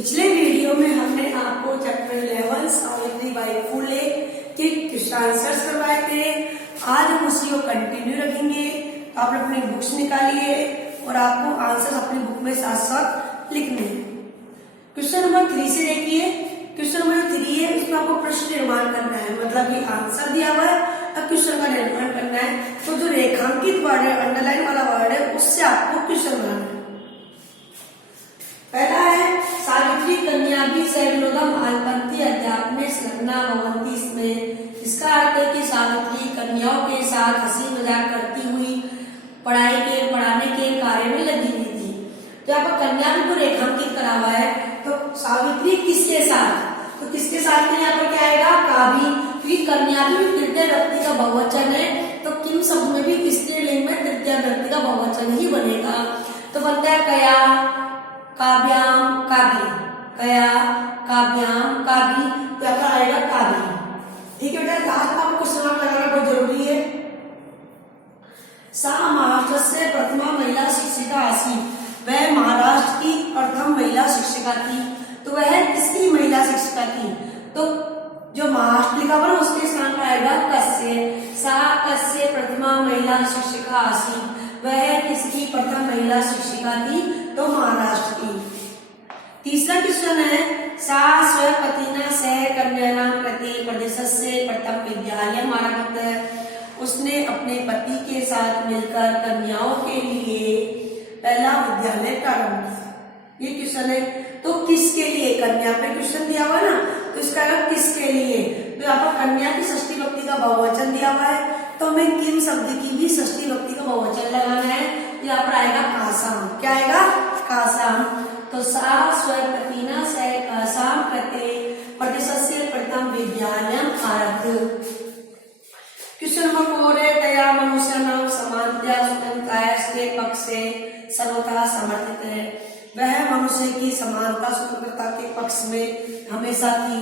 पिछले वीडियो में हमने आपको चैप्टर 11 सावित्रीबाई फुले के क्वेश्चन आंसर्स करवाए थे। आज हम उसी को कंटिन्यू रखेंगे। तो आप अपनी बुक्स निकालिए और आपको आंसर अपनी बुक में साथ साथ लिखने हैं। क्वेश्चन नंबर 3 से देखिए। क्वेश्चन नंबर 3 है, उसमें आपको प्रश्न निर्माण करना है, मतलब कि आंसर दिया हुआ है, अब क्वेश्चन का निर्माण करना है। तो जो रेखांकित वर्ड है, अंडरलाइन वाला वर्ड है, उससे आपको क्वेश्चन बनाना है। पहला है सावित्री कन्या भी सविनोदम आलपंथी अध्यात्म संलग्ना भवंती इसमें। इसका अर्थ है कि सावित्री कन्याओं के साथ हंसी मजाक करती हुई पढ़ाने के कार्य में लगी हुई थी। तो यहाँ पर कन्या को रेखांकित करा हुआ है, तो सावित्री किसके साथ, तो किसके साथ में यहाँ पर क्या आएगा, काभी, क्योंकि कन्या भी तृतीय व्यक्ति का बहुवचन है, तो किम शब्द में भी स्त्रीलिंग में तृतीय व्यक्ति का बहुवचन ही बनेगा। तो बनता है कया काव्याम काव्य, कया काव्याम काव्य, तो यहाँ पर आएगा काव्य। ठीक है बेटा, लास्ट में आपको क्वेश्चन लगाना बहुत जरूरी है। सा महाराष्ट्र से प्रथमा महिला शिक्षिका आसी, वह महाराष्ट्र की प्रथम महिला शिक्षिका थी। तो वह किसकी महिला शिक्षिका थी, तो जो महाराष्ट्र लिखा हुआ उसके स्थान पर आएगा कस्य। सा कस्य प्रथमा महिला शिक्षिका आसी, वह किसकी प्रथम महिला शिक्षिका थी, तो महाराष्ट्र की। तीसरा क्वेश्चन है, सा स्वपतिना सह कन्यानां प्रति प्रदेशस्य प्रथम विद्यालयम् आरभत, उसने अपने पति के साथ मिलकर कन्याओं के लिए पहला विद्यालय प्रारंभ किया। ये क्वेश्चन है, तो किसके लिए, कन्या पे क्वेश्चन दिया हुआ ना, तो इसका अर्थ किसके लिए, तो यहाँ पर कन्या की षष्ठी विभक्ति का बहुवचन दिया हुआ है, तो हमें किम शब्द की भी षष्ठी विभक्ति का बहुवचन लगाना है। यहाँ पर आएगा कासाम, क्या आएगा, कासाम। तो सा स्वपतिना सह कासाम प्रति प्रदेशस्य प्रथम विद्यालयम् आरभत। क्वेश्चन नंबर 4 है, तया मनुष्याणां समानतया स्वतंत्रताया के पक्ष से सर्वथा समर्थित है, वह मनुष्य की समानता स्वतंत्रता के पक्ष में हमेशा थी,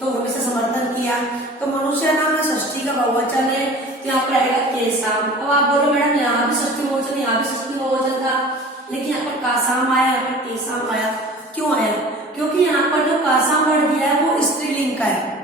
तो हमेशा समर्थन किया। तो मनुष्य नाम में षष्ठी का बहुवचन है, तो यहाँ पर आएगा केसाम। अब आप बोलो मैडम यहाँ भी षष्ठी बहुवचन, यहाँ भी षष्ठी बहुवचन था, लेकिन यहाँ पर कासाम आया, यहाँ पर केसाम आया। क्यों आया, क्योंकि यहाँ पर जो कासाम वर्ड दिया है वो स्त्रीलिंग का है,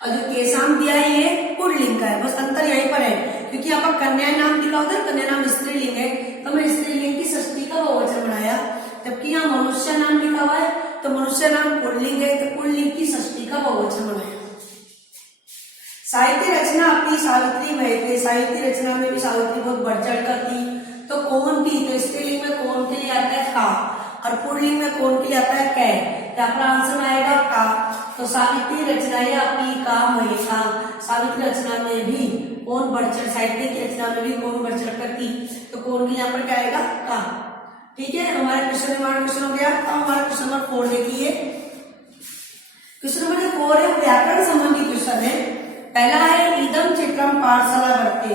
और जो केसाम दिया है ये पुल्लिंग का है। बस अंतर यहीं पर है, क्योंकि यहाँ पर कन्या नाम दिखा होता है, कन्या नाम स्त्रीलिंग है, तो मैं स्त्रीलिंग की षष्ठी का बहुवचन बनाया। जबकि यहाँ मनुष्य नाम लिखा हुआ है, तो मनुष्य नाम पुल्लिंग है, तो पुल्लिंग की षष्ठी का बहुवचन बनाया। साहित्य रचना अपनी सावित्री में थे, साहित्य रचना में भी सावित्री बहुत बढ़ चढ़ कर थी। तो कौन थी, तो स्त्रीलिंग में कौन के लिए आता है का, और पुल्लिंग में कौन के लिए आता है कै, यहाँ पर आंसर आएगा का। तो सावित्री रचनाएं अपनी का महिला, सावित्री रचना में भी कौन बढ़ चढ़, साहित्य की रचना में भी कौन बढ़ चढ़ कर थी, तो कौन के यहाँ पर क्या आएगा, का। ठीक है, हमारा क्वेश्चन हो गया। अब हमारा क्वेश्चन नंबर 4 देखिए। क्वेश्चन नंबर 4 है, व्याकरण संबंधी क्वेश्चन है। पहला है, इदम चित्रम पाठशाला वर्ते,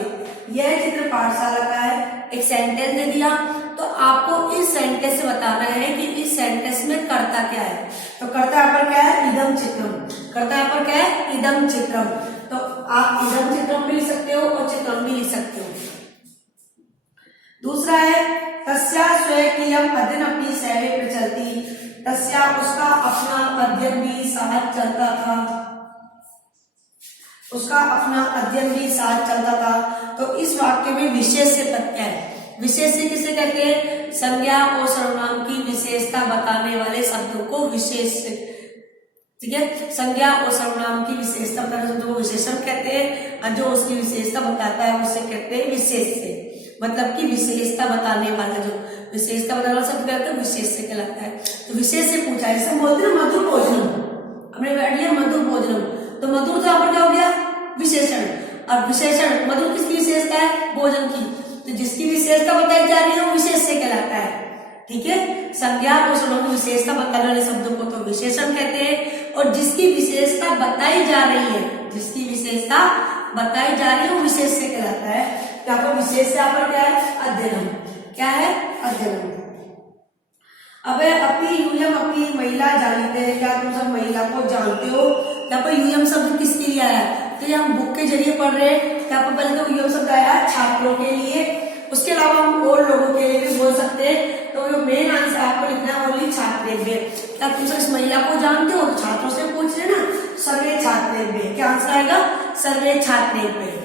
यह चित्र पाठशाला का है। एक सेंटेंस दे दिया, तो आपको इस सेंटेंस से बताना है कि इस सेंटेंस में कर्ता क्या है। तो कर्ता यहाँ पर क्या है, इदम चित्रम, कर्ता यहाँ पर क्या है, इदम चित्रम। तो आप इदम चित्रम भी लिख सकते हो और चित्रम भी लिख सकते हो। दूसरा है, तस्या स्वकीयम अध्ययन अपनी शैली प्रचलती, तस्या उसका अपना अध्ययन भी साथ चलता था, उसका अपना अध्ययन भी साथ चलता था। तो इस वाक्य में विशेष से प्रत्यय है। विशेष से किसे कहते हैं, संज्ञा और सर्वनाम की विशेषता बताने वाले शब्दों को विशेष, ठीक है, संज्ञा और सर्वनाम की विशेषता बताने वाले शब्दों को विशेषण कहते हैं, और जो उसकी विशेषता बताता है उसे कहते हैं विशेष से, मतलब कि विशेषता बताने वाला, जो विशेषता बताने वाला शब्द कहते हैं विशेष से कहलाता है। तो विशेष से पूछा है, जैसे बोलते हैं मधुर भोजनम, हमने बैठ लिया मधुर भोजनम, तो मधुर तो यहाँ पर क्या हो गया, विशेषण, और विशेषण मधुर किसकी विशेषता है, भोजन की, तो जिसकी विशेषता बताई जा रही है वो विशेष से कहलाता है। ठीक है, संज्ञा और सर्वनाम की विशेषता बताने वाले शब्दों को तो विशेषण कहते हैं, और जिसकी विशेषता बताई जा रही है, जिसकी विशेषता बताई जा रही है वो विशेष से कहलाता है। यहाँ पर विशेष से यहाँ पर क्या है, अध्ययनम, क्या है, अध्ययनम। अब अपनी यूयम अपनी महिला जानते हैं, क्या तुम सब महिला को जानते हो। यहाँ पर यूयम शब्द किसके लिए आया, तो ये हम बुक के जरिए पढ़ रहे हैं। यहाँ पर पहले तो यूयम शब्द आया छात्रों के लिए, उसके अलावा हम और लोगों के लिए भी बोल सकते हैं। तो जो मेन आंसर आपको लिखना है ओनली छात्रेभ्य। क्या तुम सब इस महिला को जानते हो? छात्रों से पूछ रहे ना, सर्वे छात्रेभ्य। क्या आंसर आएगा? सर्वे छात्रेभ्य।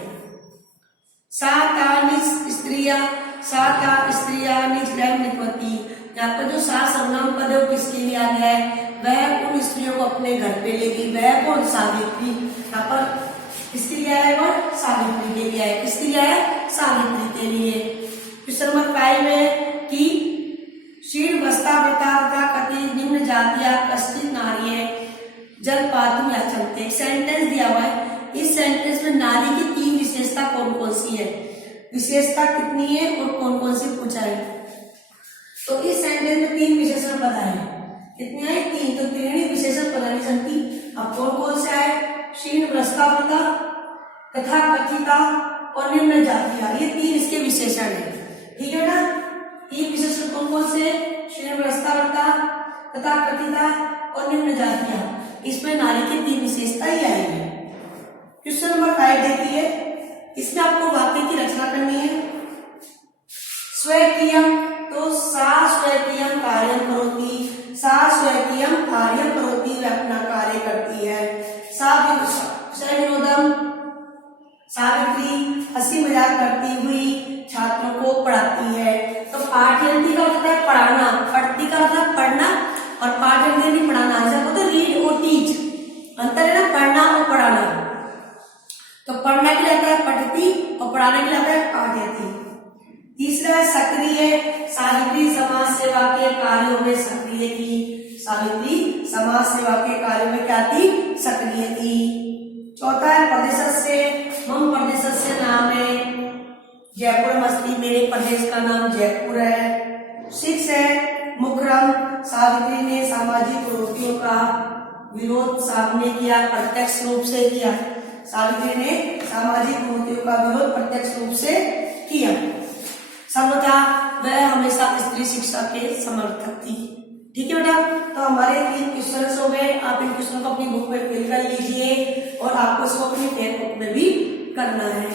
सा तानि स्त्रिया, सा ता स्त्रियानि गृहं लिखवती। यहाँ पर जो सा सर्वनाम पद है वो किसके लिए आ गया है? वह उन स्त्रियों को अपने घर पे ले गई। वह कौन? सावित्री। यहाँ पर किसके लिए आया है? सावित्री के लिए आया है। किसके लिए आया है? सावित्री के लिए। क्वेश्चन नंबर 5 है कि क्षीण वस्त्रावृता तथा कति निम्न जातिया कश्चित नार्ये जल पातुम याचन्ते। एक सेंटेंस दिया हुआ है। इस सेंटेंस में नारी की 3 विशेषता कौन कौन सी है? विशेषता कितनी है और कौन कौन सी पूछा है? तो इस सेंटेंस में 3 विशेषण पद है। कितने हैं? 3। तो 3 विशेषण पदानी संख्या। अब कौन कौन से आए? क्षीण वस्त्रावृता तथा कथिता और निम्न जातिया। ये 3 इसके विशेषण है। ठीक है ना? 3 विशेषण कौन कौन से? क्षीण वस्त्रावृता तथा कथिता और निम्न जातिया। इसमें नारी की 3 विशेषता ही आएगी। क्वेश्चन नंबर 5 देखिए, इसमें आपको वाक्य की रचना करनी है। स्वकीयम, तो सा स्वकीयम कार्यम करोति। सा स्वकीयम कार्यम करोति, वह अपना कार्य करती है। सा विनोदम, सावित्री हंसी मजाक करती हुई छात्रों को पढ़ाती है। तो पाठयंती का होता है पढ़ाना, पढ़ती का होता है पढ़ना, और पाठयंती नहीं पढ़ाना। जैसे होता है रीड और टीच, अंतर है ना पढ़ना और पढ़ाना। तो पढ़ना के लिए आता है पठती और पढ़ाने के लिए आता है पाठयती। तीसरा है सक्रिय, सावित्री समाज सेवा के कार्यों में सक्रिय थी। सावित्री समाज सेवा के कार्यों में क्या थी? सक्रिय थी। चौथा है प्रदेशस्य, मम प्रदेशस्य नाम है जयपुर मस्ती, मेरे प्रदेश का नाम जयपुर है। 6 है मुखरम, सावित्री ने सामाजिक कुरीतियों का विरोध सामने किया, प्रत्यक्ष रूप से किया। सावित्री ने सामाजिक कुरीतियों का विरोध प्रत्यक्ष रूप से किया। सर्वथा वह हमेशा स्त्री शिक्षा के समर्थक थी। ठीक है बेटा, तो हमारे 3 क्वेश्चन हो गए। आप इन क्वेश्चन को अपनी बुक में फिल कर लीजिए और आपको इसको अपनी टेक्स्ट बुक में भी करना है।